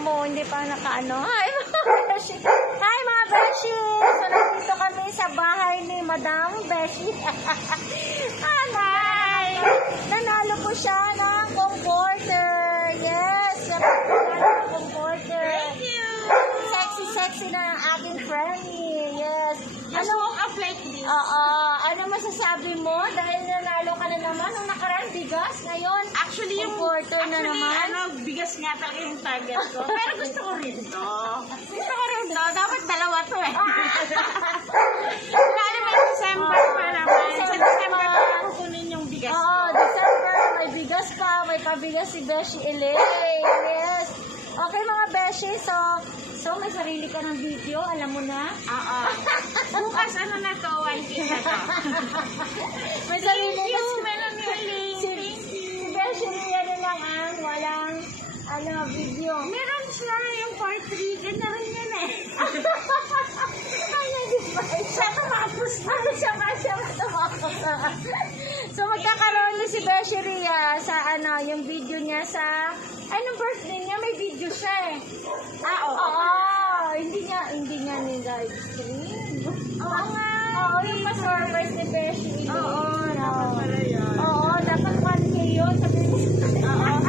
mo, hindi pa nakaano. Hi mga beshi! Hi mga beshi! So, nandito kami sa bahay ni Madam Beshi. Hi! Nanalo po siya ng comforter. Yes! Nanalo ng comforter. Thank you! Sexy na ang aking friendly. Yes. Just walk up like this. Ano masasabi mo? Dahil nanalo ka na naman nung nakaraan bigas. Ngayon, Actually, yung comforter na naman. bigas nga talaga yung target ko. Pero gusto ko rin to. Dapat dalawa to eh. Lalo may December pa naman. Sa December pa kukunin yung bigas ko. December, may bigas pa. May pabigas si Beshi Ele. Yes. Okay mga Beshi, so may sarili ka ng video, alam mo na? Oo. Bukas ano na to, 1K na to. May sarili Thank you, ka. Melanie. Si Beshi Ria na lang ang walang video. Meron siya yung part 3. Ganda rin yan eh. Siya tumapos na. Siya tumapos na. So magkakaroon na si Beshi Ria sa yung video niya sa anong birthday niya, may video siya eh. Oo. Hindi niya ni guys stream. Oo nga. Oo, yung pa-surprise ni Beshi. Oo, dapat pala yan. Oo, dapat 1K yun. Sabi mo. Oo.